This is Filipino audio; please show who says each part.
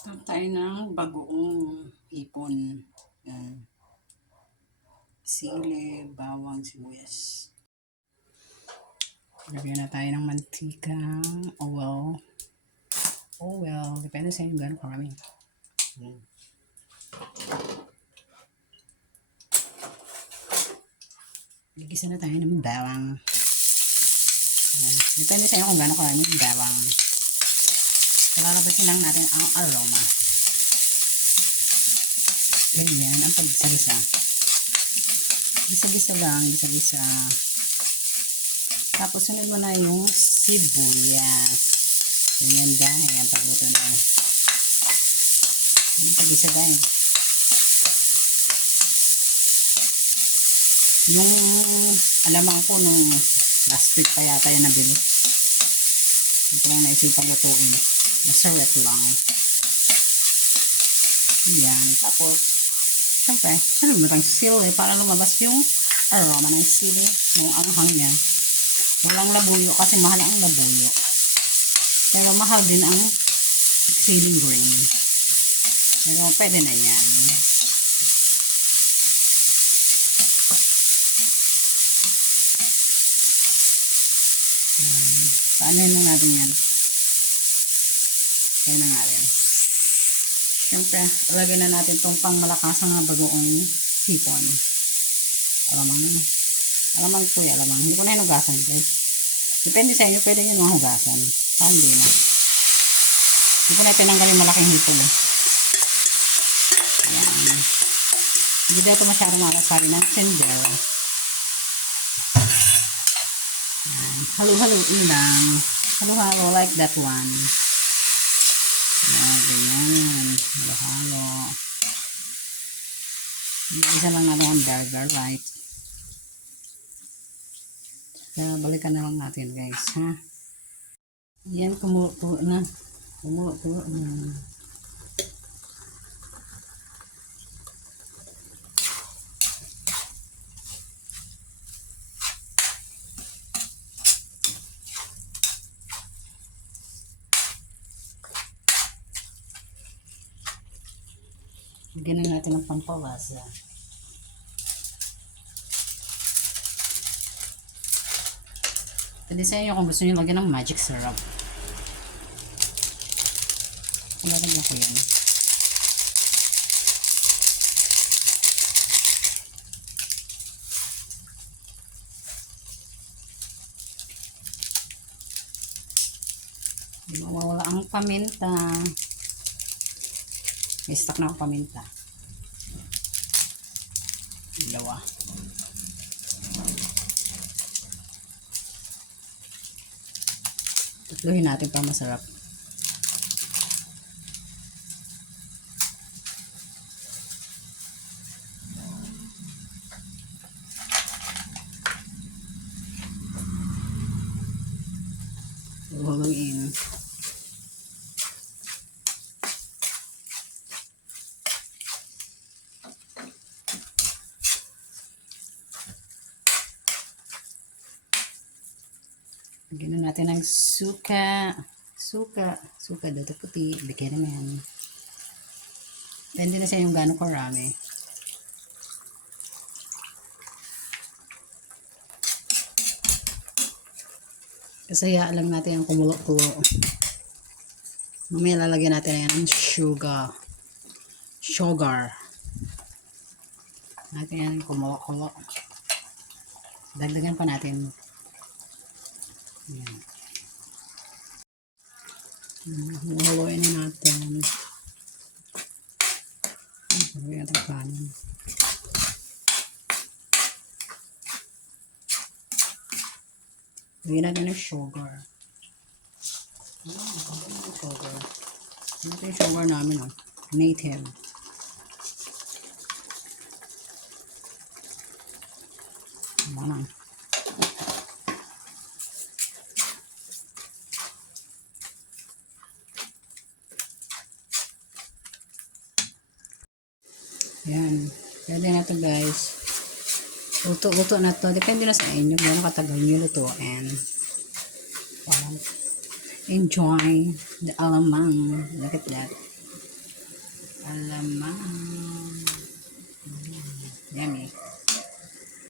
Speaker 1: Tayo ng bagoong ipon. Yan. Sili, bawang, sibuyas. Lagyan na tayo ng mantika, oil. Oil, depende sa inyo gano'n karami. Yan. Gigisa na tayo ng bawang. Depende sa inyo kung gano'n karami yung bawang. Kalalabasin lang natin ang aroma. Ganyan, ang pagsagisa. Gisa-gisa lang, gisa-gisa. Tapos sunod mo na yung sibuyas. Ganyan dahil, yan pagluto na. Ang pagisa dahil. Yung alamang ko nung last week pa yata yan nabili. Ito lang naisipan lutuin. Masarap lang. Yan. Tapos, syempre, ano mo lang sili para lumabas yung aroma ng sili, yung anghang niya. Walang labuyo kasi mahal ang labuyo. Pero mahal din ang siling green. Pero pwede na yan. Paano lang natin yan? Kaya na nga rin. Siyempre, lagyan na natin itong pangmalakasang na bagoong hipon. Alamang, alamang po yan, alamang. Hindi ko na hinugasan guys. Depende sa inyo, pwede nyo mga hugasan. Ah, hindi na. Hindi ko na tinanggal yung malaking hipon eh. Ayan. Hindi dito masyado makasari ng tinder. Ayan. Halo-haloin lang. Halo-halo like that one. Ayan, ganyan. Halo-halo. Isa lang natin ang burger, right? Kaya balikan na lang natin, guys, ha? Yan, kumulo na. Kumulo na. Lagyan na natin ng pampalasa. Pwede sa inyo kung gusto nyo lagyan ng magic syrup. Lalagyan ko yan. Hindi mawawala ang paminta. May stock na ako paminta. Dalawa. Tatluhin natin para masarap. Huluin. Lagyan na natin ng suka. Suka. Suka dito puti. Bigyan naman. Depende na sa yung gano'ng karami. Kasaya lang natin yung kumulo-kulo. Mamaya lalagyan natin yan ng sugar. Sugar. Natin yan kumulo-kulo. Dagdagan pa natin Ayan. Haluin na natin. Haluin natin kanin. Lagyan natin ng sugar. Ayan, lagyan natin ng sugar. Ito yung sugar namin, oh. Native. Ayan. Yan. Pwede na to guys. Luto-luto na to. Depende na sa inyo. Gano'ng katagal nyo lutuin. Wow. Enjoy the alamang. Look at that. Alamang. Mm, Yummy.